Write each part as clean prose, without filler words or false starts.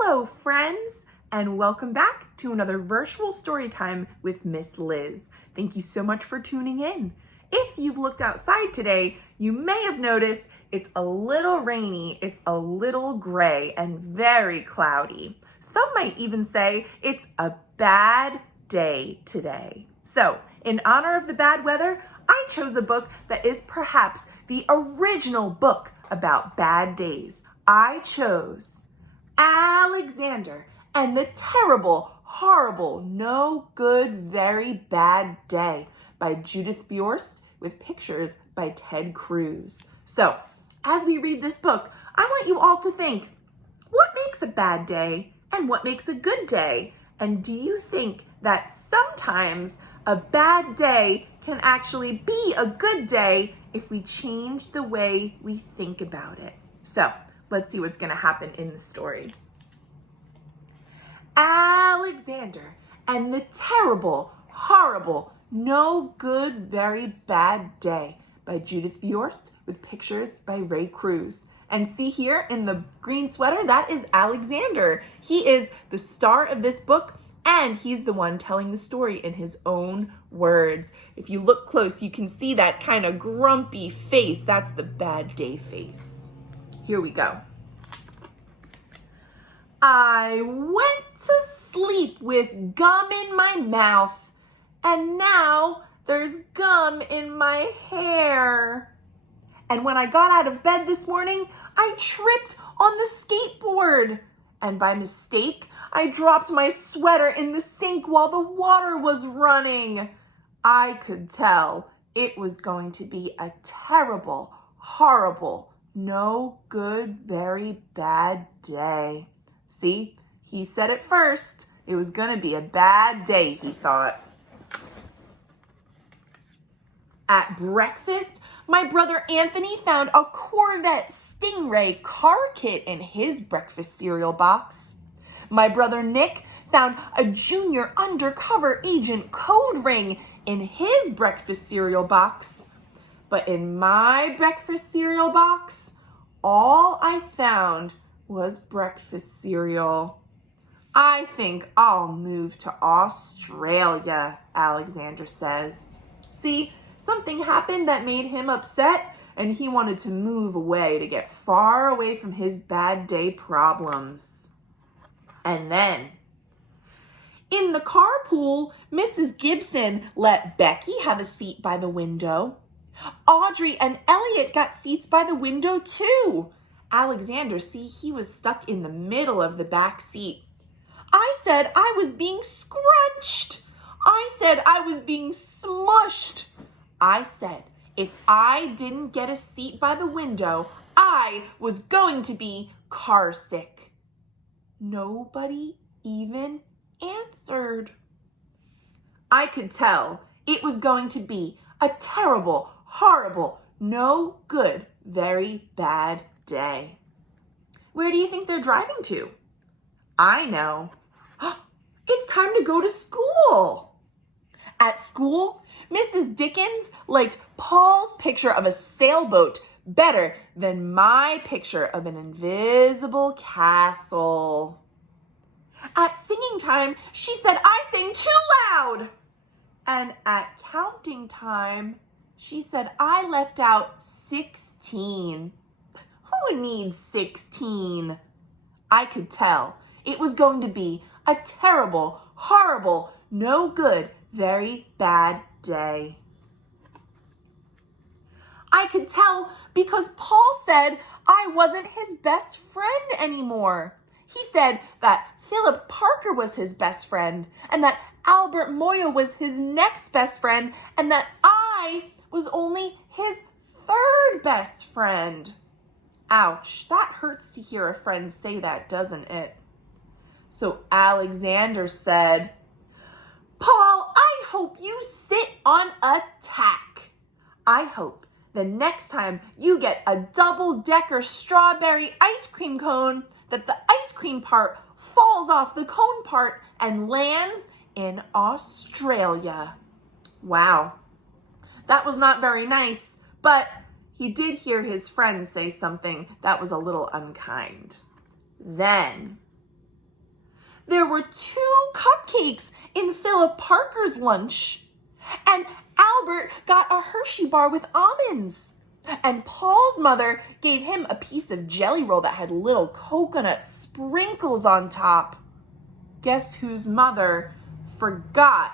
Hello, friends, and welcome back to another virtual story time with Miss Liz. Thank you so much for tuning in. If you've looked outside today, you may have noticed it's a little rainy, it's a little gray, and very cloudy. Some might even say it's a bad day today. So, in honor of the bad weather, I chose a book that is perhaps the original book about bad days. I chose Alexander and the Terrible, Horrible, No Good, Very Bad Day by Judith Viorst with pictures by Ray Cruz. So, as we read this book, I want you all to think, what makes a bad day and what makes a good day? And do you think that sometimes a bad day can actually be a good day if we change the way we think about it? So, let's see what's going to happen in the story. Alexander and the Terrible, Horrible, No Good, Very Bad Day by Judith Viorst with pictures by Ray Cruz. And see here in the green sweater, that is Alexander. He is the star of this book, and he's the one telling the story in his own words. If you look close, you can see that kind of grumpy face. That's the bad day face. Here we go. I went to sleep with gum in my mouth, and now there's gum in my hair. And when I got out of bed this morning, I tripped on the skateboard. And by mistake, I dropped my sweater in the sink while the water was running. I could tell it was going to be a terrible, horrible, no good, very bad day. See, he said it first. It was going to be a bad day, he thought. At breakfast, my brother Anthony found a Corvette Stingray car kit in his breakfast cereal box. My brother Nick found a junior undercover agent code ring in his breakfast cereal box. But in my breakfast cereal box, all I found was breakfast cereal. I think I'll move to Australia, Alexander says. See, something happened that made him upset, and he wanted to move away to get far away from his bad day problems. And then, in the carpool, Mrs. Gibson let Becky have a seat by the window. Audrey and Elliot got seats by the window too. Alexander, see, he was stuck in the middle of the back seat. I said I was being scrunched. I said I was being smushed. I said if I didn't get a seat by the window, I was going to be car sick. Nobody even answered. I could tell it was going to be a terrible, horrible, no good, very bad day. Where do you think they're driving to? I know. It's time to go to school. At school, Mrs. Dickens liked Paul's picture of a sailboat better than my picture of an invisible castle. At singing time, she said I sang too loud. And at counting time, she said I left out 16. Who needs 16? I could tell it was going to be a terrible, horrible, no good, very bad day. I could tell because Paul said I wasn't his best friend anymore. He said that Philip Parker was his best friend, and that Albert Moya was his next best friend, and that I was only his third best friend. Ouch, that hurts to hear a friend say that, doesn't it? So Alexander said, Paul, I hope you sit on a tack. I hope the next time you get a double-decker strawberry ice cream cone, that the ice cream part falls off the cone part and lands in Australia. Wow, that was not very nice, but he did hear his friend say something that was a little unkind. Then There were 2 cupcakes in Philip Parker's lunch. And Albert got a Hershey bar with almonds. And Paul's mother gave him a piece of jelly roll that had little coconut sprinkles on top. Guess whose mother forgot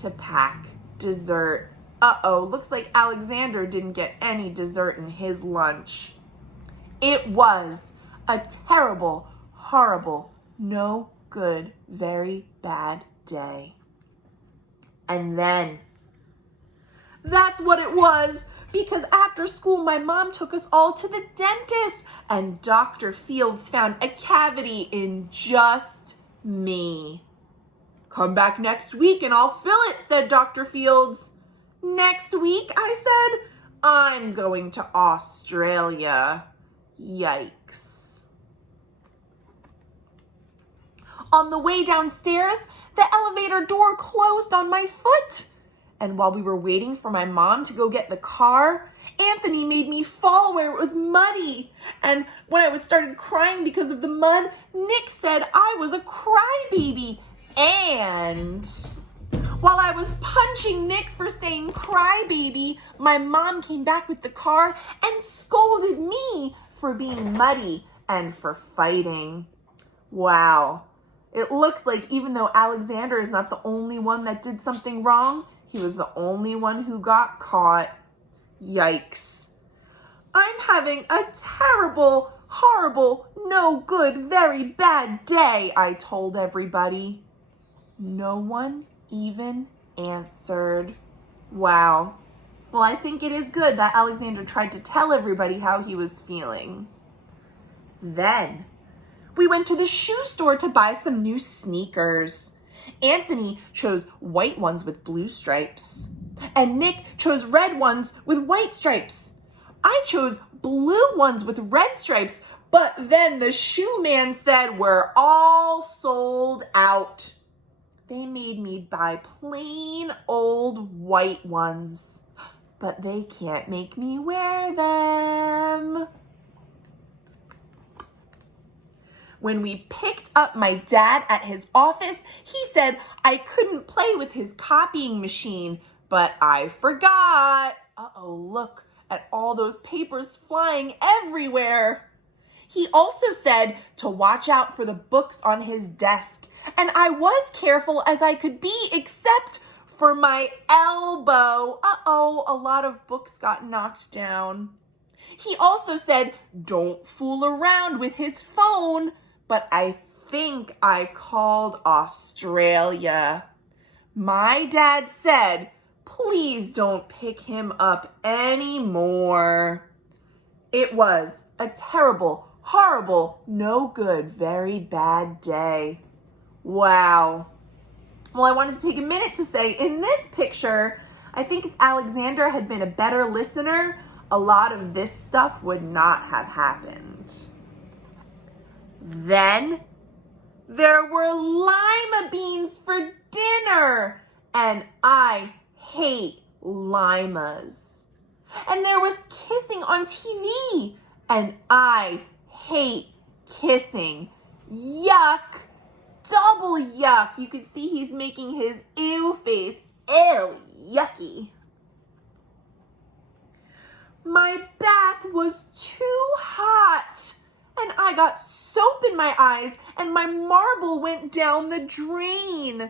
to pack dessert? Uh-oh, looks like Alexander didn't get any dessert in his lunch. It was a terrible, horrible, no good, very bad day. And then, that's what it was, because after school, my mom took us all to the dentist, and Dr. Fields found a cavity in just me. Come back next week and I'll fill it, said Dr. Fields. Next week, I said, I'm going to Australia. Yikes. On the way downstairs, the elevator door closed on my foot. And while we were waiting for my mom to go get the car, Anthony made me fall where it was muddy. And when I started crying because of the mud, Nick said I was a crybaby. And while I was punching Nick for saying crybaby, my mom came back with the car and scolded me for being muddy and for fighting. Wow. It looks like even though Alexander is not the only one that did something wrong, he was the only one who got caught. Yikes. I'm having a terrible, horrible, no good, very bad day, I told everybody. No one even answered. Wow. Well, I think it is good that Alexander tried to tell everybody how he was feeling. Then we went to the shoe store to buy some new sneakers. Anthony chose white ones with blue stripes, and Nick chose red ones with white stripes. I chose blue ones with red stripes, but then the shoe man said we're all sold out. They made me buy plain old white ones, but they can't make me wear them. When we picked up my dad at his office, he said I couldn't play with his copying machine, but I forgot. Uh-oh, look at all those papers flying everywhere. He also said to watch out for the books on his desk, and I was careful as I could be, except for my elbow. Uh-oh, a lot of books got knocked down. He also said don't fool around with his phone, but I think I called Australia. My dad said, please don't pick him up anymore. It was a terrible, horrible, no good, very bad day. Wow. Well, I wanted to take a minute to say, in this picture, I think if Alexander had been a better listener, a lot of this stuff would not have happened. Then there were lima beans for dinner, and I hate limas. And there was kissing on TV, and I hate kissing. Yuck. Double yuck. You can see he's making his ew face. Ew, yucky. My bath was too hot, and I got soap in my eyes, and my marble went down the drain.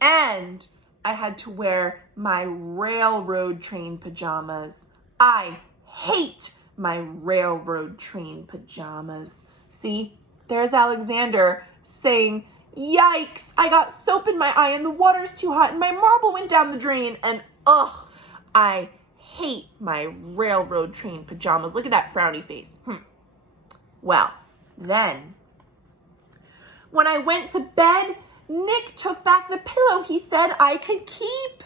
And I had to wear my railroad train pajamas. I hate my railroad train pajamas. See, there's Alexander saying, yikes, I got soap in my eye and the water's too hot and my marble went down the drain, and ugh, I hate my railroad train pajamas. Look at that frowny face. Well, then, when I went to bed, Nick took back the pillow he said I could keep.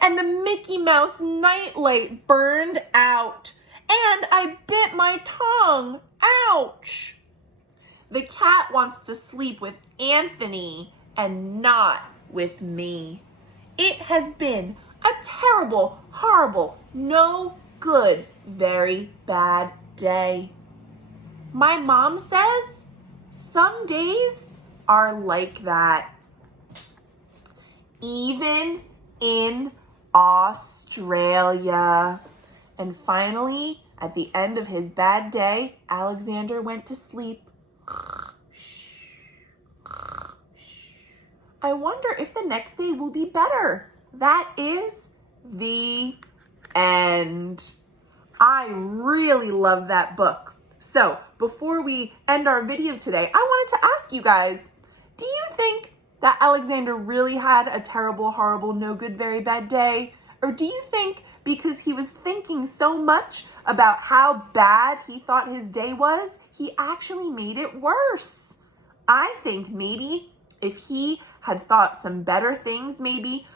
And the Mickey Mouse nightlight burned out. And I bit my tongue. Ouch. The cat wants to sleep with Anthony and not with me. It has been a terrible, horrible, no good, very bad day. My mom says some days are like that. Even in Australia. And finally, at the end of his bad day, Alexander went to sleep. I wonder if the next day will be better. That is the end. I really love that book. So before we end our video today, I wanted to ask you guys, do you think that Alexander really had a terrible, horrible, no good, very bad day? Or do you think because he was thinking so much about how bad he thought his day was, he actually made it worse? I think maybe if he had thought some better things, maybe,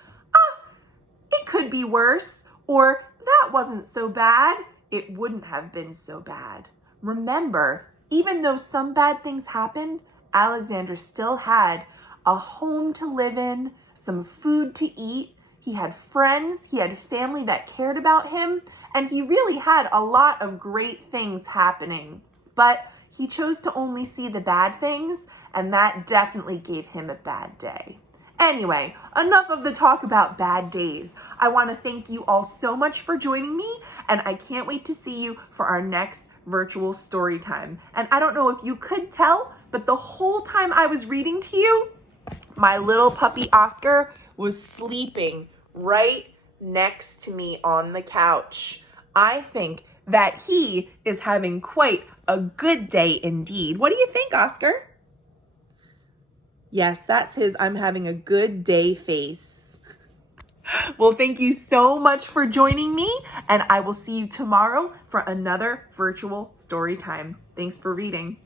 it could be worse, or that wasn't so bad, it wouldn't have been so bad. Remember, even though some bad things happened, Alexander still had a home to live in, some food to eat. He had friends, he had family that cared about him, and he really had a lot of great things happening. But he chose to only see the bad things, and that definitely gave him a bad day. Anyway, enough of the talk about bad days. I want to thank you all so much for joining me, and I can't wait to see you for our next virtual story time. And I don't know if you could tell, but the whole time I was reading to you, my little puppy Oscar was sleeping right next to me on the couch. I think that he is having quite a good day indeed. What do you think, Oscar? Yes, that's his I'm having a good day face. Well, thank you so much for joining me, and I will see you tomorrow for another virtual story time. Thanks for reading.